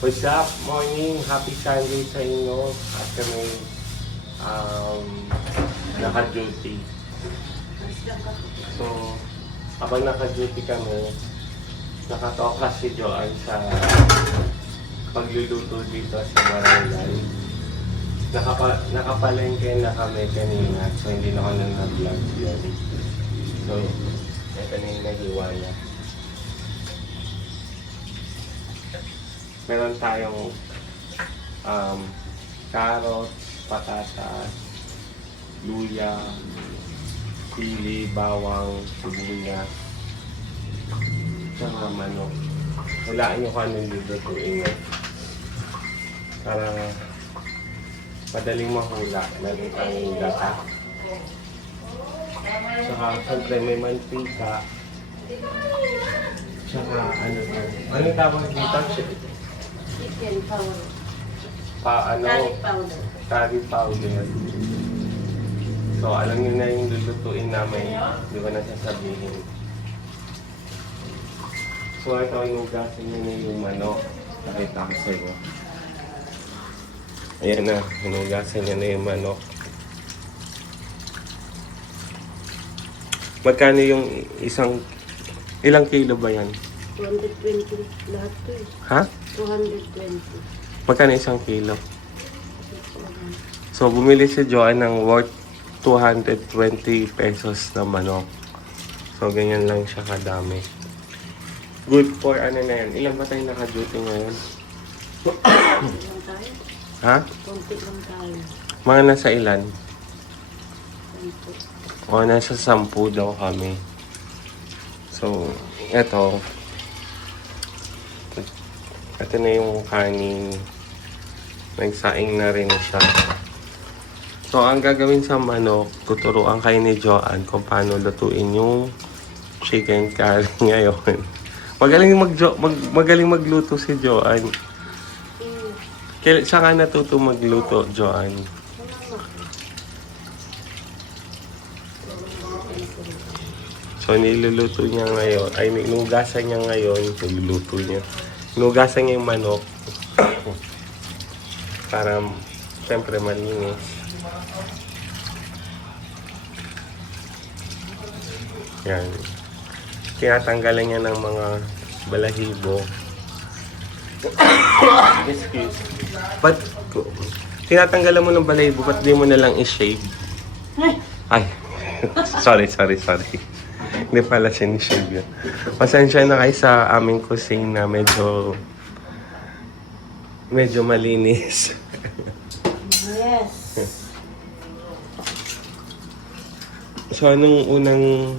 What's up? Morning! Happy Sunday sa inyo. At kami naka-duty. So, habang naka-duty kami, nakatoka si Joanne sa pagluluto dito sa barangay. Nakapalengke na kami kanina, so hindi na ako nag-vlog yun. So, ito na yung nahiwa niya. Meron tayong carrots, patatas, luya, pili, bawang, sibuyas, saka manok. Hulaan nyo kung anong lulutuin nyo. Para madaling mahula, meron tayong gata. Saka siyempre may mantika. Saka ano to? Ano tawag dito? Chicken powder. Garlic Powder. Curry powder. So, alam nyo na yung lulutuin namin. Hindi ko na sasabihin. So, ito yung ugasin nyo na yung manok. Nakita ko sa inyo. Ayan na. Hinugasan nyo na yung manok. Magkano yung ilang kilo ba yan? 220 lahat to eh. Ha? 220. Magkano isang kilo? So, bumili si Joanne ng worth 220 pesos na manok. So, ganyan lang siya kadami. Good for ano na yan. Ilan ba tayo naka-duty ngayon? Konti lang tayo. Ha? Konti lang tayo. Mga nasa ilan? Konti. O, nasa 10 daw kami. So, eto. Ito na yung kanin. Nagsaing na rin siya. So, ang gagawin sa manok, tuturuan kayo ni Joanne kung paano lutuin yung chicken curry ngayon. Magaling magluto si Joanne. Saan ka natuto magluto, Joanne? So, niluluto niya ngayon, ay inugasan niya ngayon, niluluto niya. Inugasan niya yung manok para, siyempre, malinis. Yan. Tinatanggalan niya ng mga balahibo. Excuse. But, tinatanggalan mo ng balahibo, ba't di mo na lang i-shave? Ay, sorry. Hindi pala sinishave yun. Pasensya na kayo sa aming kusina. Medyo malinis. Yes. So, anong unang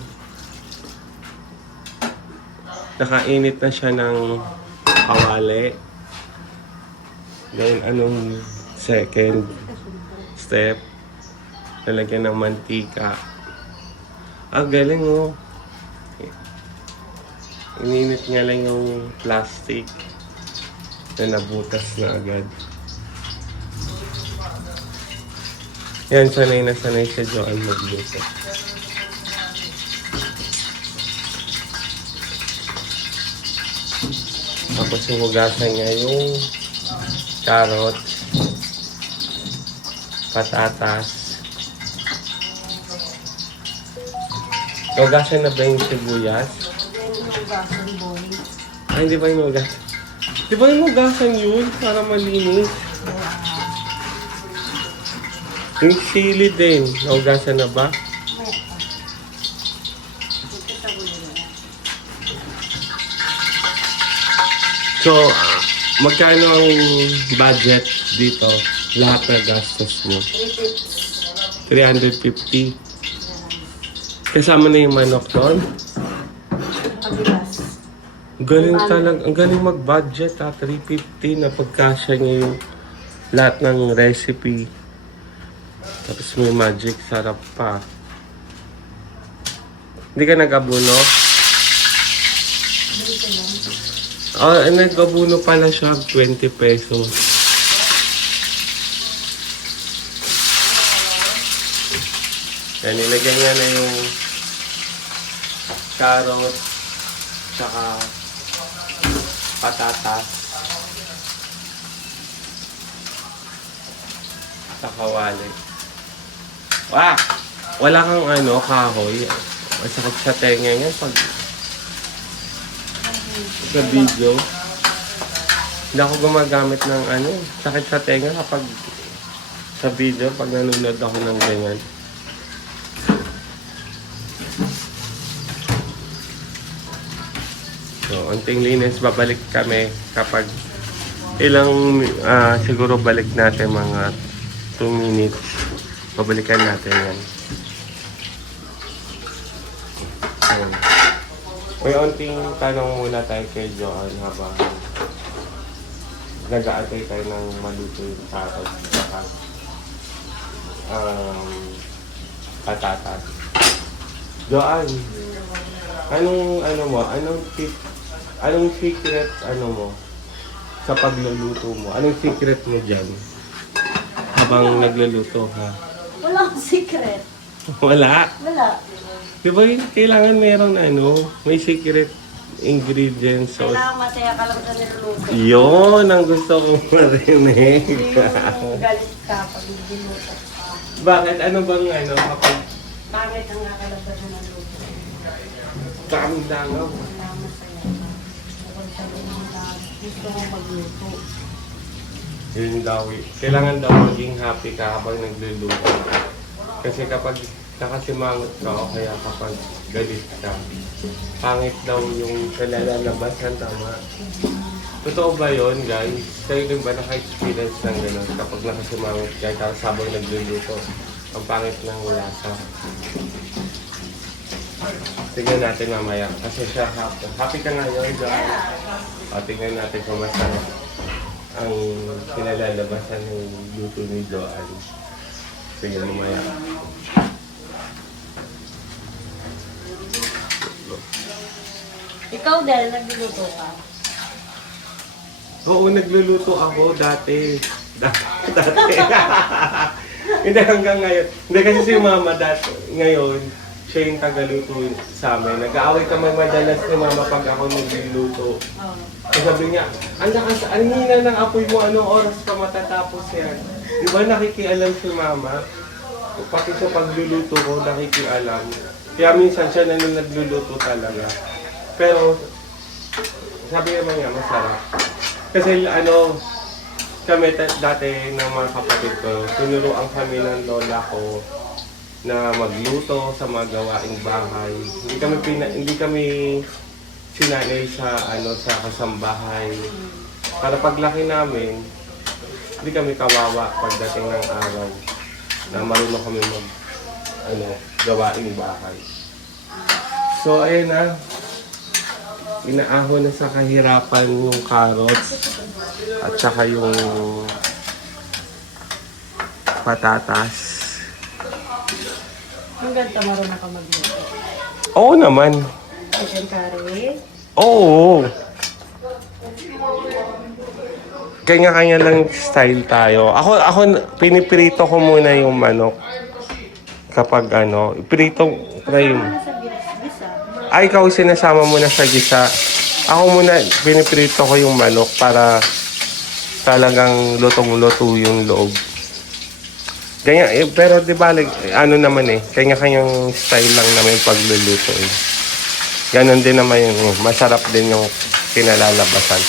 nakainit na siya ng kawali. Then, anong second step? Lalagyan ng mantika. Galing oh. Ininit niya lang yung plastic na nabutas na agad. Yan, sanay na sanay siya Joanne magluto. Tapos hugasan niya yung carrots, patatas. Hugasan na ba yung sibuyas? Ay, hindi ba yung hugasan? Di ba yung hugasan yun para malinis? Yung sili din, nahugasan na ba? So, magkano ang budget dito? Lahat na gastos mo? 350. Kasama na yung manok doon? Ang galing mag-budget ha. 350 na pagkasya niya yung lahat ng recipe. Tapos may magic sarap pa. Hindi ka nag-abuno? Nag-abuno pala siya, 20 pesos. Yan, nilagyan niya na yung carrots, tsaka patatas. sa kawali. Wah! Wala kang kahoy. Masakit sa tenga yan pag sa video. Hindi ako gumagamit ng sakit sa tenga kapag sa video, pag nanonood ako ng ganyan. So, unting linis, babalik kami kapag siguro balik natin mga 2 minutes. Babalikan natin yan. Ayan. May unting tanong muna tayo kay Joan habang nag-aantay tayo ng maluto yung carrots saka patatas. Joan, anong secret mo sa pagluluto mo? Anong secret mo dyan? Habang nagluluto ha? Wala akong secret. Wala. Wala. Di ba kailangan meron may secret ingredients. So, Kailangan masaya ka lang sa niluluto. yun ang gusto kong marinig. Yung galit ka pag ginuto. Bakit? Ano bang kapag Bakit ang nakalabas na niluluto? kami langaw? Wala masaya ka. Bukod sa gusto kong magluto. Yun daw. Kailangan daw maging happy ka habang nagluluto. Kasi kapag nakasimangot ka o kaya kapag galit ka, pangit daw yung kalalalabasan, tama? Totoo ba yun, guys? Kayo din ba naka-experience ng gano'n kapag nakasimangot ka tapos habang nagluluto? Ang pangit ng lasa. Tingnan natin mamaya. Kasi siya happy. Happy ka ngayon, John. O, tingnan natin kung masarap ang kinalalabasan ng luto ni Joan. Tingnan mamaya. Ikaw din, nagluluto ka. Oo, nagluluto ako dati. Dati. Hindi hanggang ngayon. Hindi kasi si Mama dati. Ngayon, siya yung tagaluto sa amin. Nag-aaway kami madalas ni Mama pag ako nagluluto. Oo. Kasi sabi niya, ang hina ng apoy mo, anong oras pa matatapos yan? Di ba nakikialam si Mama? Pati sa pagluluto ko, nakikialam. Kaya minsan siya na nung nagluluto talaga. Pero, sabi naman niya, masarap. Kasi kami dati ng mga kapatid ko, tinuruan kami ng lola ko na magluto sa mga gawaing bahay. Hindi kami sinanay sa sa kasambahay. Para paglaki namin, hindi kami kawawa pagdating ng araw na marunong kami gawaing bahay. So ayun na. Inaahon na sa kahirapan yung carrots at saka yung patatas. Hanggang marunong ka magluto. Oo naman. Chicken curry. Oo. Kanya-kanya lang style tayo. Ako piniprito ko muna yung manok. Kapag prito try mo. Ano sa gisa? Ay, ikaw sinasama mo na sa gisa. Ako muna, piniprito ko yung manok para talagang lutong-luto yung loob. Ganyan, pero di ba, naman kanya-kanyang style lang naman yung pagluluto eh. Ganon din naman yung masarap din yung kinalalabasan.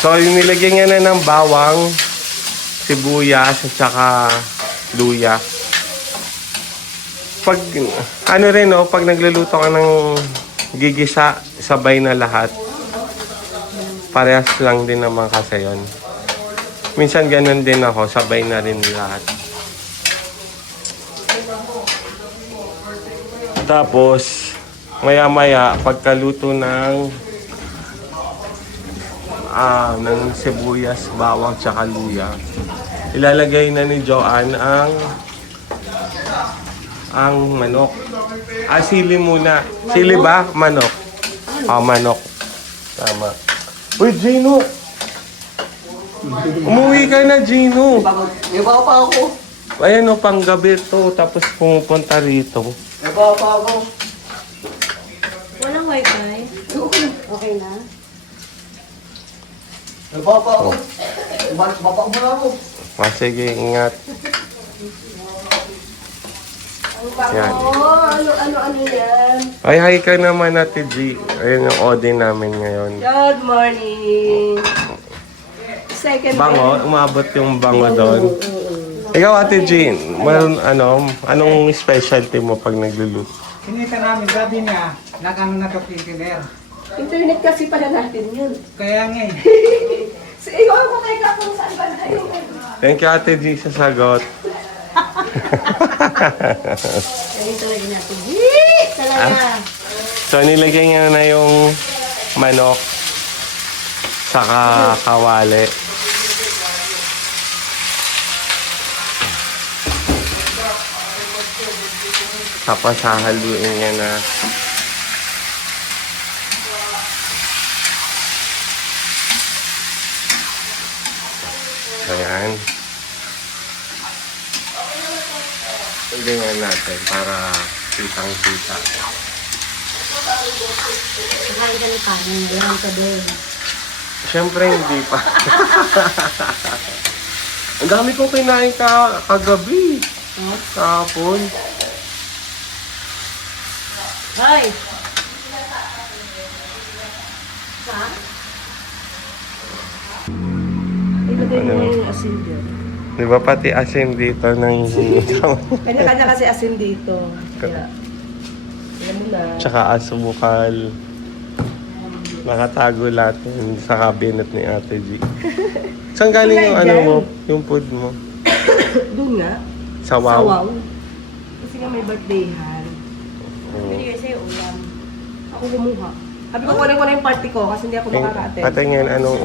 So, yung nilagyan niya na ng bawang, sibuyas, at saka luya. Pag, pag nagluluto ka ng gigisa, sabay na lahat. Parehas lang din naman kasi yun. Minsan ganun din ako, sabay na rin lahat. Tapos, maya-maya, pagkaluto ng sibuyas, bawang, tsaka luya, ilalagay na ni Joan ang manok. Sili muna. Sili ba? Manok. Manok. Tama. Uy, Gino! Umuwi ka na, Gino! May bawa pa ako. Ayan panggabi to, tapos pumupunta rito. May bawa pa ako. Walang wifi? Okay na? May bawa pa ako. Baba ko muna ako. Sige, ingat. Yan. Ano yan? Ay, hi ka naman, Ate G. Ayun yung ode namin ngayon. Good morning. Second Bango, umabot yung bango doon. Ikaw, Ate G, anong specialty mo pag nagluluto? Sinita namin, sabi niya, nakano na to cleaner. Internet kasi pala natin yun. Kaya nga eh. So, ikaw ko kay kung saan ba na yung Thank you, Ate G, sa sagot. Ganito talaga natin. Yee! Talaga. So, nilagay niya na yung manok saka kawali. Tapos hahaluin niya na. Ayan. Tingnan natin para kitang-kita. Kakain ka ni Kanin. Meron ka din. Siyempre, hindi pa. Ang dami kong kinain kagabi. Kahapon. Bye! Ha? Ilagay mo Ano? na yung asin dyan. Di ba pati asin dito nang hinihikaw? Kanya-kanya kasi asin dito. Kaya, alam mo na. Tsaka asukal. Nakatago lahat yun sa cabinet ni Ate G. Saan galing yung ano mo? Yung food mo? Doon nga. Sa Sa wow? wow. Kasi nga may birthdayhan. Oo. Hindi kasi ulam. Ako kumuha. Sabi ko kunin ko na yung party ko kasi hindi ako makaka-attend. Patingin anong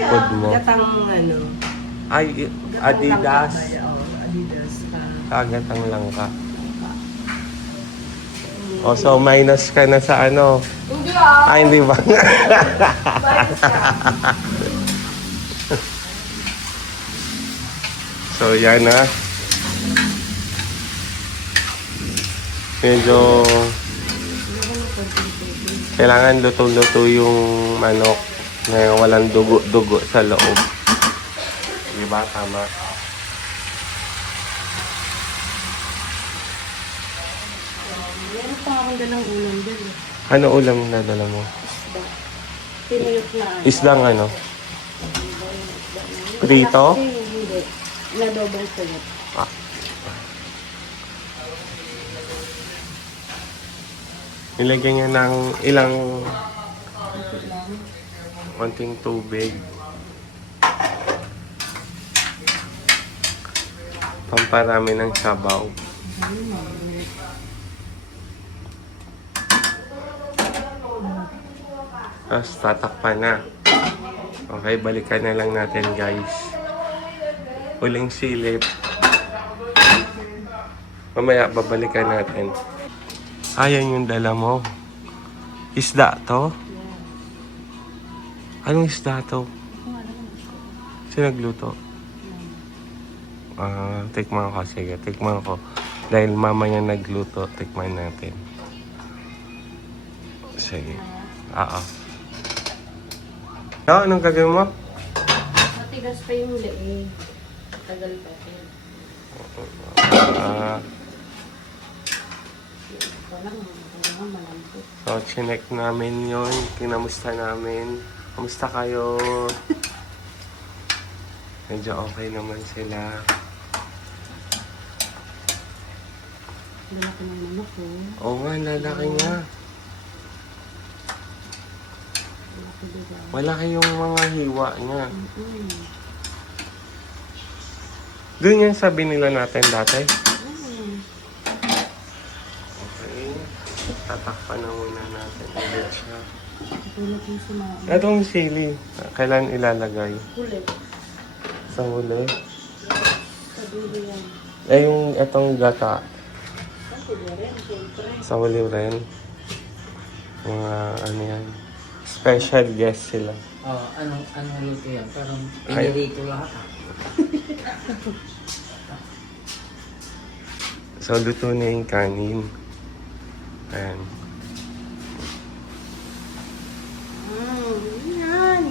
food mo? Gatang ano. Ay, gatang Adidas. langka ba? Oo, Adidas. Kagatang lang ka. O, so minus ka na sa ano? Hindi ah! Ay, hindi ba? Minus ka. So, yan na. Medyo kailangan luto-luto yung manok na walang dugo-dugo sa loob. Diba? Tama. Meron pa akong dalang ulam dyan. Ano ulam na dala mo? Tinuyot na ano. Isdang ano? Prito? Hindi. Na double tuyot. Nilagyan niya ng ilang konting tubig. Pamparami ng sabaw. Tapos tatakpan na. Okay, balikan na lang natin guys. Uling silip. Mamaya babalikan natin. Ayan yung dala mo. Isda to? Anong isda to? Sino nagluto? Tikman ko. Sige, tikman ko. Dahil mama niya nagluto, tikman natin. Sige. Anong gagawin mo? Matigas pa yung leeg. Tagal pa. Malambot. So, chinek namin yon, kinamusta namin. Kamusta kayo? Medyo okay naman sila. Lalaki ng manok ko. Oo nga, lalaki nga. Lalaki diba? Malaki yung mga hiwa niya. Doon yan sa binila natin dati. Okay. Tatakpan na muna natin ulit siya. Tulad yung sumama. Itong sili, kailan ilalagay? Kulit. Sa huli? Sa dulo yan. Yung itong gata, Kasi rin, siyempre. sa huli rin. Mga ano yan. Special guest sila. Oh, anong luto yan? Pero Ay. inirito lahat ah. So, luto na yung kanin. Ayan. Yan.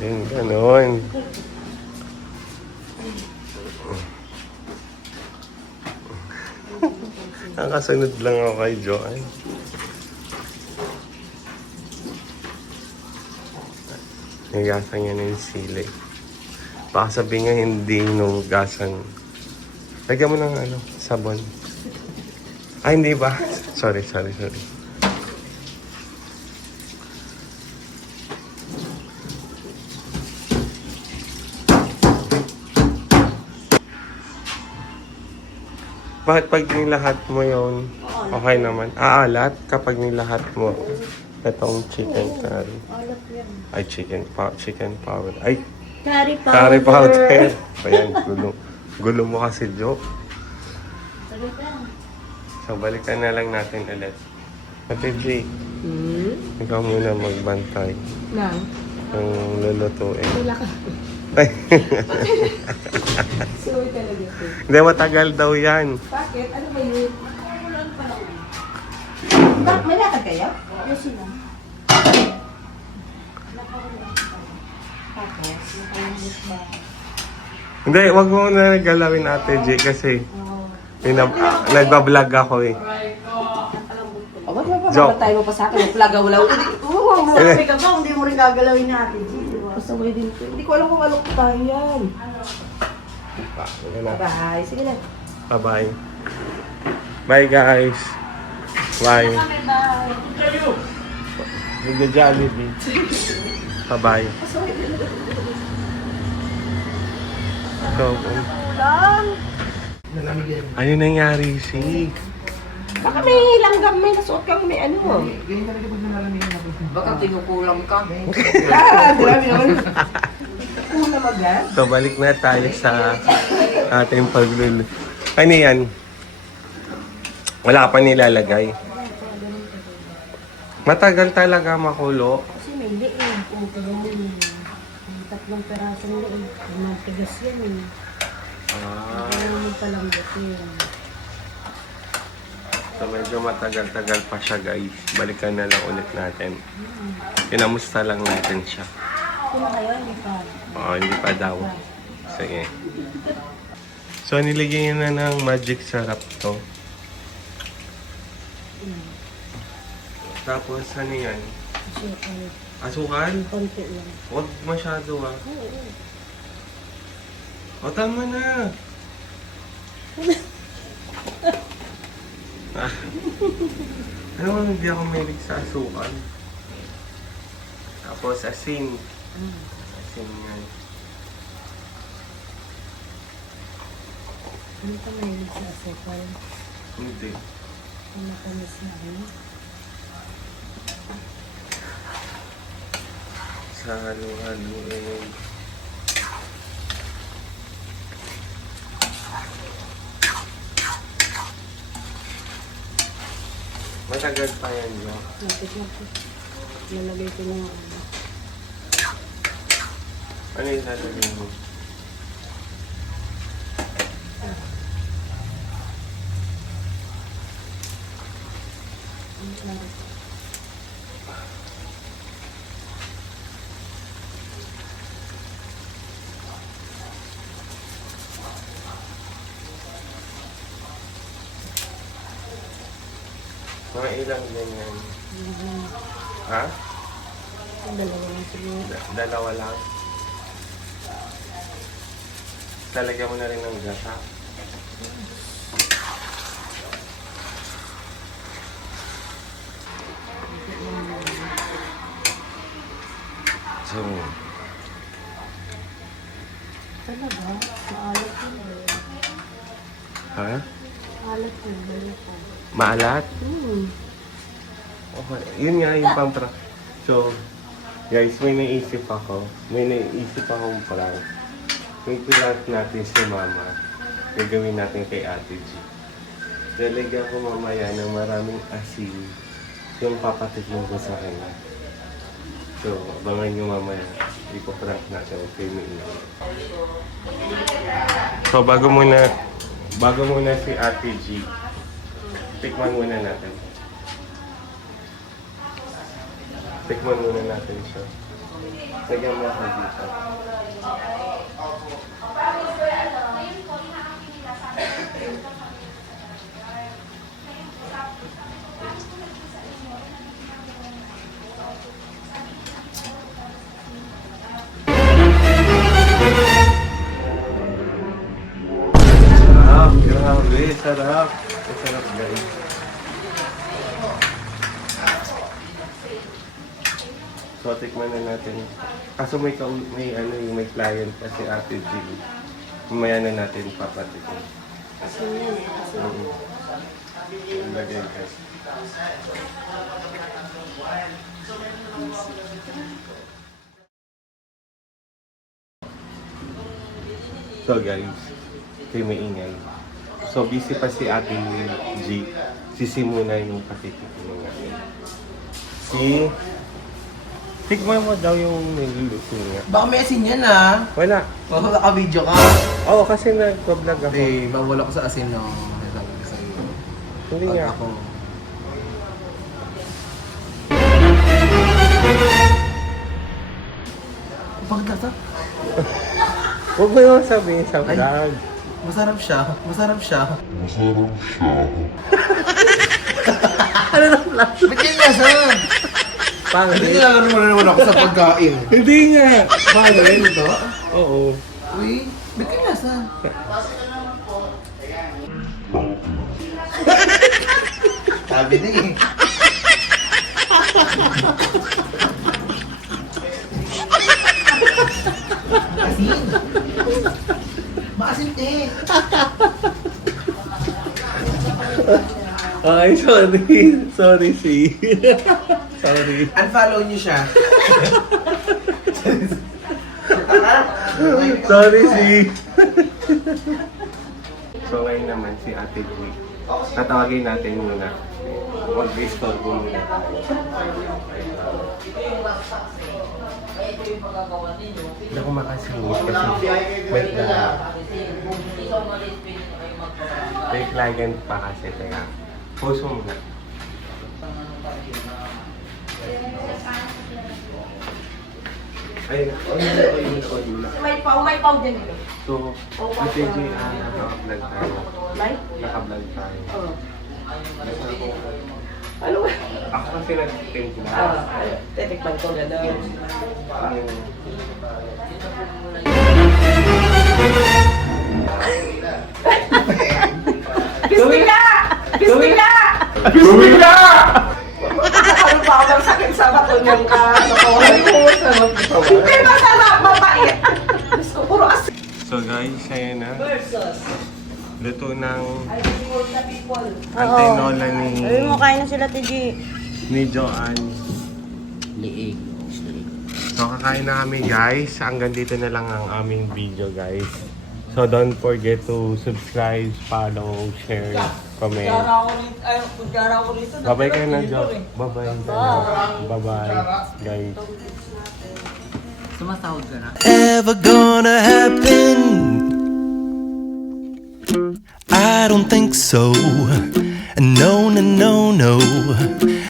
Ayun, ganon. Nakasunod lang ako kay Joanne. Nagasan niya na yung sili. Baka sabihin nga hindi nugasan. Lagyan mo ng sabon. Ay, hindi ba? Sorry. Bakit pag nilahat mo yun, okay naman? Aalat kapag nilahat mo itong chicken curry. Alat yan. Ay, chicken powder. Ay, Curry powder. curry powder. Ayan, gulo mo kasi, Jo. Sabi ka. So, balikan na lang natin ulit. Ate G, ikaw muna magbantay. Na? Yung lulutuin. Wala ka. Ay, Sorry talaga ito. hindi, matagal daw yan. Bakit? Ano ba yun? May lakad kayo? Yes, sila. Tapos, nakalimut ba? Hindi, wag mo na galawin Ate G kasi nagbablog ako eh. O, ba't may Joke. pamatay mo pa sa akin? Nagplagaw-law. Oo, sabi ka ba? Hindi mo rin gagalawin natin. Basta mo din ito. Hindi ko alam kung anong tayo yan. Ayan na. Bye. Sige na. Bye-bye. Bye guys. Bye. Bye. Nagja-Jollibee. Bye-bye. So, ano nangyari si? Baka may langgam, may nasuot kang may ano. Ganyan talaga pag nalalamig na ako. Baka kinukulam ka. Grabe yun. Una mag-yan. So, balik na tayo sa ating paglulu. Ano yan? Wala pa nilalagay. Matagal talaga makulo. Kasi may liig. Kung kailangan may tatlong perasong liig. May tigas yan eh. Kailangan mo palambot yun. So, medyo matagal-tagal pa siya, guys. Balikan na lang ulit natin. Kinamusta lang natin siya. Ito na kayo, hindi pa. Oo, hindi pa daw. Sige. So, niligyan na ng magic sarap to. Tapos, ano yan? Kasi ano, Asukal? konti lang. Huwag masyado ah. Oo. O, tama na. Ah. Ano mo, hindi ako mahilig sa asukal. Tapos, asin. Asin yan. Ano ka mahilig sa asukal? Hindi. Ang matamis na ano? Sa halo-halo. Matagal pa yan, no? Lapit na po. Nalagay ko na ano. Ano yung lalagay mo? Mga ilang ganyan. Ha? Ang dalawa lang siguro. Dalawa lang. Talagyan mo na rin ng gata. So, Talaga? Maalat yun ba? ha? Maalat yun ba yun po? Maalat? Okay. Yun nga yung pampra. So, guys, may naisip akong prank. Yung prank natin si Mama, gagawin natin kay Ate G. Lalagyan ko mamaya ng maraming asin yung papatikman ko sa kanya. So, abangan nyo mamaya. Ipaprank natin kay Mia. So, bago muna si Ate G, tikman muna natin. Tikman muna natin siya. Lagyan mo ako dito. sarap. Ang sarap, guys. So, tikman na natin. Kaso may client kasi Ate G. Mamaya na natin papatikin. Kasi yan eh. Kasi Lagyan guys. So guys, kayo may ingay. So busy pa si Ate G. Sisimuna yung patitikin natin. Tikman mo daw yung niluluto niya. Baka may asin yan ah. Wala. Baka naka-video ka. Oo, kasi nag-vlog ako. Eh, bawal ako sa asin no. Sabi ko sa'yo. Hindi Pag nga. ako. Bakit lasa? Huwag mo yung sabihin sa vlog. Masarap siya. Masarap siya. Ba't yung lasa? Pangit. Hindi nilalaman mo na naman ako sa pagkain. Hindi nga. Ano yun ito? Oo. Uy, ba't yung lasa? Sabi na eh. Maasin. Maasin eh. Ay, sorry. Sorry, si. Sorry. Unfollow niyo siya. Sorry, si. So, ngayon naman si Ate G. Tatawagin natin muna. Mag-restore ko muna tayo. Hindi ako makasingit kasi may client pa kasi kaya post mo muna. Ay, may pau din. so, Ate G, naka-vlog tayo. May? Naka-vlog tayo. Oo. Ano ba? Ako kasi nag-think na. Titikman ko gano'n. Bismillah! Bismillah! Bismillah! Ano ba ako ng sakit sa bato niyang ka? Hindi masarap, mabait. Gusto ko puro asin. So guys, ayan na. Versus. Luto ng I support the people. antinola Sabi mo, kain na sila, TG. ni Joanne. Liig. So kakain na kami guys. Hanggang dito na lang ang aming video guys. So don't forget to subscribe, follow, share, comment. Kudyara ko rito. Bye-bye kayo na, Jo. Bye-bye. Bye-bye guys. Sumasahod ka na. Ever gonna happen? I don't think so. No, no, no, no.